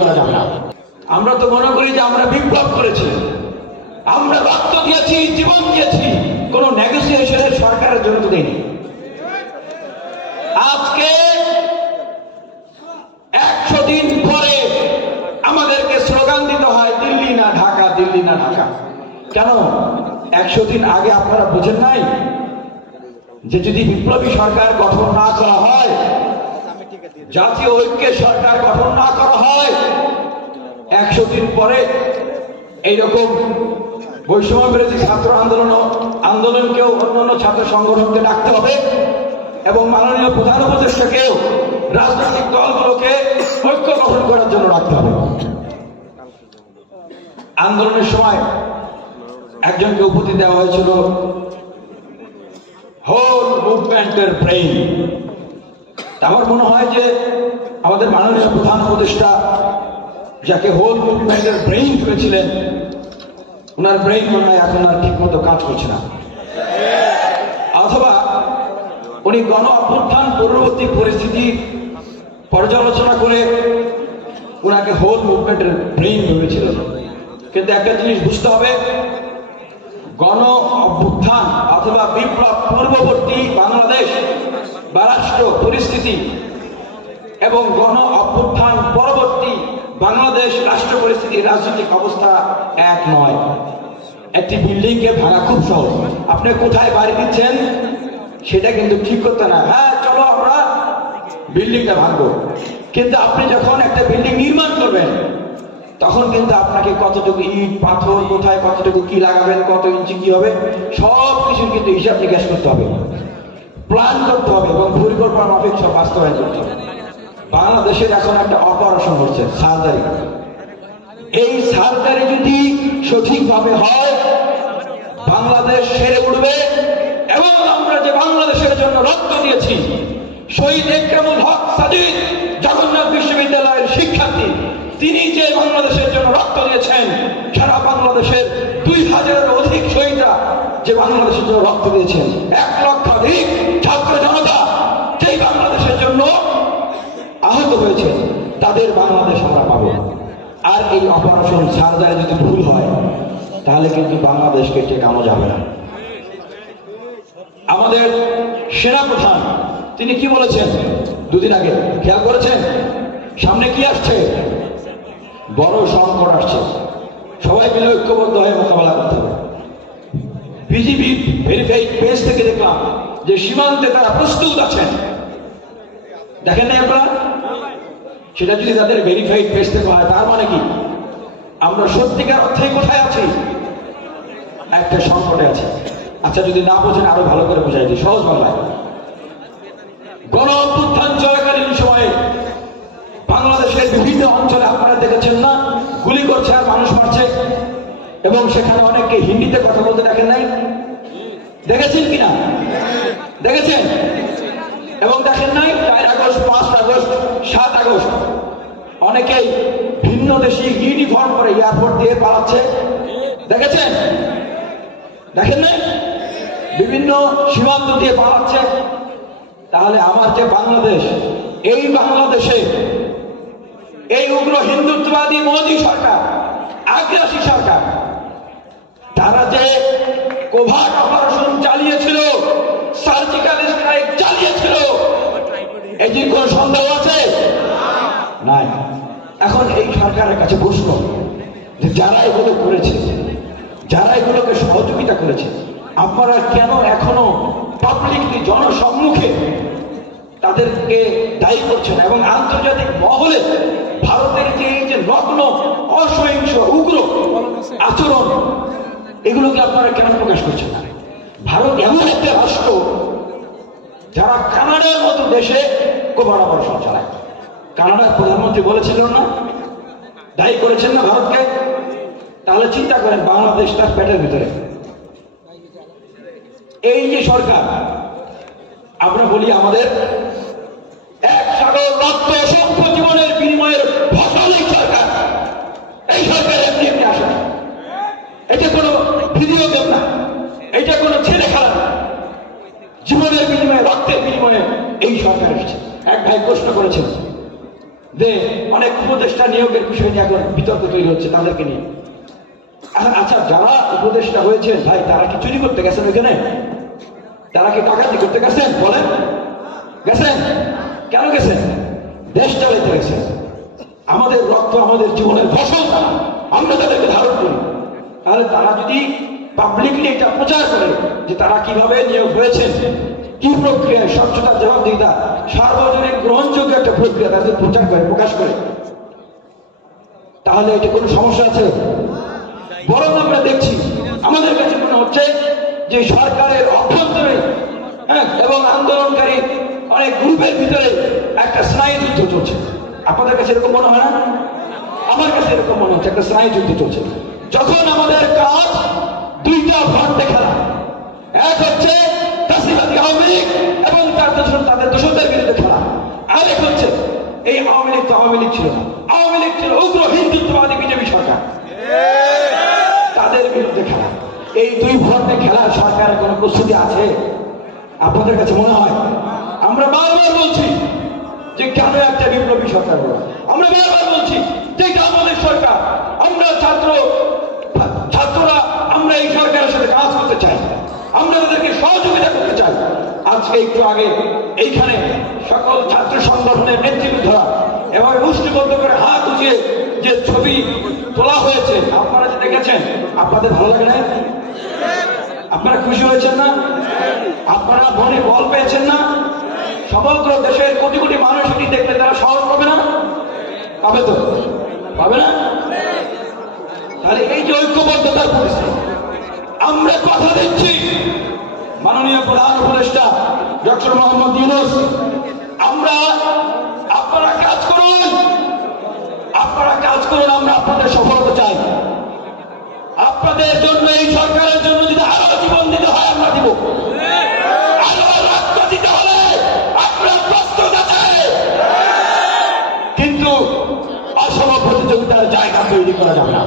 করা যাবে না। আমরা তো মনে করি যে আমরা বিপ্লব করেছি, আমরা রক্ত দিয়েছি, জীবন দিয়েছি, কোনো নেগোসিয়েশনের সরকারের জন্য তো দেয়নি। আজকে 100 দিন পরে আমাদেরকে স্লোগান দিতে হয় দিল্লি না ঢাকা, দিল্লি না ঢাকা। কেন? 100 দিন আগে আপনারা বুঝেন নাই যে যদি বিপ্লবী সরকার গঠন না করা হয়, জাতীয় ঐক্যের সরকার গঠন না করা হয়, 100 দিন পরে এইরকম বৈষম্য বিরোধী ছাত্র আন্দোলনকেও অন্যান্য ছাত্র সংগঠনকে ডাকতে হবে এবং মাননীয় প্রধান উপদেষ্টাকেও রাজনৈতিক দলগুলোকে ঐক্য গঠন করার জন্য ডাকতে হবে। আন্দোলনের সময় একজনকে উপাধি দেওয়া হয়েছিল হোল মুভমেন্টের ব্রেইন। আমার মনে হয় যে আমাদের মাননীয় প্রধান উপদেষ্টা যাকে হোল মুভমেন্টের ব্রেইন করেছিলেন, ওনার ব্রেইন মনে হয় এখন আর ঠিক মতো কাজ করছে না, অথবা উনি গণ অভ্যুত্থান পূর্ববর্তী পরিস্থিতি পর্যালোচনা করে ওনাকে হোল মুভমেন্টের ব্রেইন ভেবেছিলেন। কিন্তু একটা জিনিস বুঝতে হবে, গণ অভ্যুত্থান অথবা বিপ্লব পূর্ববর্তী বাংলাদেশ বা রাষ্ট্র পরিস্থিতি এবং গণ অভ্যুত্থান পরবর্তী বাংলাদেশ রাষ্ট্র পরিস্থিতি, রাজনৈতিক অবস্থা এক নয়। একটি বিল্ডিং কে ভাঙা খুব সহজ, আপনি কোথায় বাড়ি দিচ্ছেন সেটা কিন্তু ঠিক করতে না, হ্যাঁ চলো আমরা বিল্ডিংটা ভাঙবো, কিন্তু আপনি যখন একটা বিল্ডিং নির্মাণ করবেন তখন কিন্তু আপনাকে কতটুকু ইট পাথর, কোথায় কতটুকু কি লাগাবেন, কত ইঞ্চি কি হবে, সব কিছু কিন্তু হিসাব নিকাশ করতে হবে, প্ল্যান করতে হবে এবং পরিকল্পনা মাফিক সব বাস্তবায়ন করতে হবে। বাংলাদেশের এখন একটা অপারেশন হচ্ছে সার্জারি। এই সার্জারি যদি সঠিকভাবে হয় বাংলাদেশ সেরে উঠবে এবং আমরা যে বাংলাদেশের জন্য রক্ত দিয়েছি, শহীদ ইকরামুল হক সাদিক জগন্নাথ বিশ্ববিদ্যালয়ের শিক্ষার্থী, তিনি যে বাংলাদেশের জন্য রক্ত দিয়েছেন, সারা বাংলাদেশের 2000-এর অধিক শহীদরা যে বাংলাদেশের জন্য রক্ত দিয়েছেন, 1 লক্ষাধিক ছাত্র জনতা যেই বাংলাদেশের জন্য আহত হয়েছে, তাদের বাংলাদেশ আমরা পাবো। আর এই অপারেশন সার্জারি যদি ভুল হয় তাহলে কিন্তু বাংলাদেশকে টেকানো যাবে না। আমাদের সেনাপ্রধান তিনি কি বলেছেন 2 দিন আগে, খেয়াল করেছেন? সামনে কি আসছে? বড় সংকট আসছে, সবাই মিলে ঐক্যবদ্ধ হয়ে মোকাবেলা করতে হবে। বিজিবি ভেরিফাইড পেজ থেকে দেখলাম যে সীমান্তে তারা প্রস্তুত আছেন, দেখেন না আপনারা? সেটা যদি তাদের ভেরিফাইড পেজ থেকে হয় তার মানে কি আমরা সত্যিকার অর্থে কোথায় আছি? একটা সংকটে আছে। আচ্ছা যদি না বোঝেন আরো ভালো করে বোঝাই দিই সহজ বাংলায়। গণ অভ্যুত্থান চলাকালীন সময়ে বাংলাদেশের বিভিন্ন অঞ্চলে আপনারা দেখেছেন না, গুলি করছে আর মানুষ মারছে, এবং সেখানে অনেককে হিন্দিতে কথা বলতে দেখেন নাই? দেখেছেন কিনা? দেখেছেন? এবং দেখেন নাই 4 আগস্ট, 5 আগস্ট, 7 আগস্ট অনেকেই ভিন্ন দেশি ইউনিফর্ম পরে এয়ারপোর্ট দিয়ে পালাচ্ছে, দেখেছেন? দেখেন নাই? বিভিন্ন সীমান্ত দিয়ে পালাচ্ছে। তাহলে আমার যে বাংলাদেশ, এই বাংলাদেশে এই উগ্র হিন্দুত্ববাদী মোদী সরকার, আগ্রাসী সরকার, তারা যে কোভার্ট অপারেশন চালিয়েছিল, সার্জিক্যাল স্ট্রাইক চালিয়েছিল, এটির কোন সন্দেহ আছে? নাই। এখন এই সরকারের কাছে প্রশ্ন যে যারা এগুলো করেছে, যারা এগুলোকে সহযোগিতা করেছে, আপনারা কেন এখনো পাবলিকলি জনসম্মুখে তাদেরকে দায়ী করছেন এবং আন্তর্জাতিক মহলে ভারতের যে এই যে নগ্ন অসহিংস উগ্র আচরণ, এগুলোকে আপনারা কেন প্রকাশ করছেন না? ভারত এমন একটা রাষ্ট্র যারা কানাডার মতো দেশে কোভার্ট অপারেশন চালায়। কানাডার প্রধানমন্ত্রী বলেছিলেন না, দায়ী করেছেন না ভারতকে? তাহলে চিন্তা করেন বাংলাদেশ তার পেটের ভিতরে। এই যে সরকার, আমরা বলি আমাদের 1 সাগর রক্ত অসংখ্য জীবনের বিনিময়ের ফসল এই সরকার। এই সরকার এমনি এমনি আসে না, এটা কোনো ভিডিও গেম না, এটা কোনো ছেলে খেলা না। জীবনের বিনিময়ে, রক্তের বিনিময়ে এই সরকার এসেছে। এক ভাই প্রশ্ন করেছেন যে অনেক উপদেষ্টা নিয়োগের বিষয় নিয়ে এখন বিতর্ক তৈরি হচ্ছে তাদেরকে নিয়ে। আচ্ছা, যারা উপদেষ্টা হয়েছেন ভাই, তারা কি চুরি করতে গেছেন ওইখানে? তারা কি ডাকাতি করতে গেছেন? বলেন, গেছেন? কেন গেছেন? দেশ চালাইতে গেছেন। আমাদের রক্ত, আমাদের জীবনের ফসল তারা, আমরা তাদেরকে ধারণ করি। তাহলে তারা যদি পাবলিকলি এটা প্রচার করে যে তারা কিভাবে নিয়োগ হয়েছেন, কি প্রক্রিয়ায়, স্বচ্ছতা, জবাবদিহিতা, সার্বজনীন গ্রহণযোগ্য একটা প্রক্রিয়া তাদের প্রচার করে, প্রকাশ করে, তাহলে এটা কোনো সমস্যা আছে? বরং আমরা দেখছি, আমাদের কাছে মনে হচ্ছে যে সরকারের অভ্যন্তরে এবং আন্দোলনকারী অনেক গ্রুপের ভিতরে একটা স্নায়ু যুদ্ধ চলছে। আপনাদের কাছে এরকম মনে হয় না? আমার কাছে এরকম মনে হচ্ছে একটা স্নায়ু যুদ্ধ চলছে। যখন আমাদের কাজ দুইটা ফ্রন্টে খেলা, এক হচ্ছে ফ্যাসিবাদী আওয়ামী লীগ এবং তাদের দোষরদের বিরুদ্ধে খেলা, আরেক হচ্ছে এই আওয়ামী লীগ তো আওয়ামী লীগ ছিল না, আওয়ামী লীগ ছিল উগ্র হিন্দুত্ববাদী বিজেপি সরকার, তাদের বিরুদ্ধে খেলা। এই দুই ফ্রন্টে খেলার সরকারের কোনো প্রস্তুতি আছে আপনাদের কাছে মনে হয়? আমরা বারবার বলছি যে কেন একটা বিপ্লবী সরকার হলো, আমরা বারবার বলছি যে এটা আমাদের সরকার, আমরা ছাত্ররা আমরা এই সরকারের সাথে কাজ করতে চাই, আমরা তাদেরকে সহযোগিতা করতে চাই। আজকে একটু আগে এইখানে সকল ছাত্র সংগঠনের নেতৃবৃন্দরা এভাবে মুষ্টিবদ্ধ করে হাত উঠিয়ে যে ছবি তোলা হয়েছে, আপনারা যে দেখেছেন, আপনাদের ভালো লাগে না? আপনারা খুশি হয়েছেন না? আপনারা মনে বল পেয়েছেন না? সমগ্র দেশের কোটি কোটি মানুষ এটি দেখলে তারা সাহস পাবে না? পাবে তো? পাবে না? তাহলে এই যে ঐক্যবদ্ধতার পরিস্থিতি, আমরা কথা দিচ্ছি মাননীয় প্রধান উপদেষ্টা ডক্টর মোহাম্মদ ইউনূস, আপনারা কাজ করুন, আমরা আপনাদের সফলতা চাই। আপনাদের জন্য, এই সরকারের জন্য যদি আরো জীবন দিতে হয় আমরা দিব, আরো রক্ত দিতে হলে আমরা প্রস্তুত আছি, কিন্তু অসম প্রতিযোগিতার জায়গা তৈরি করা যাবে না।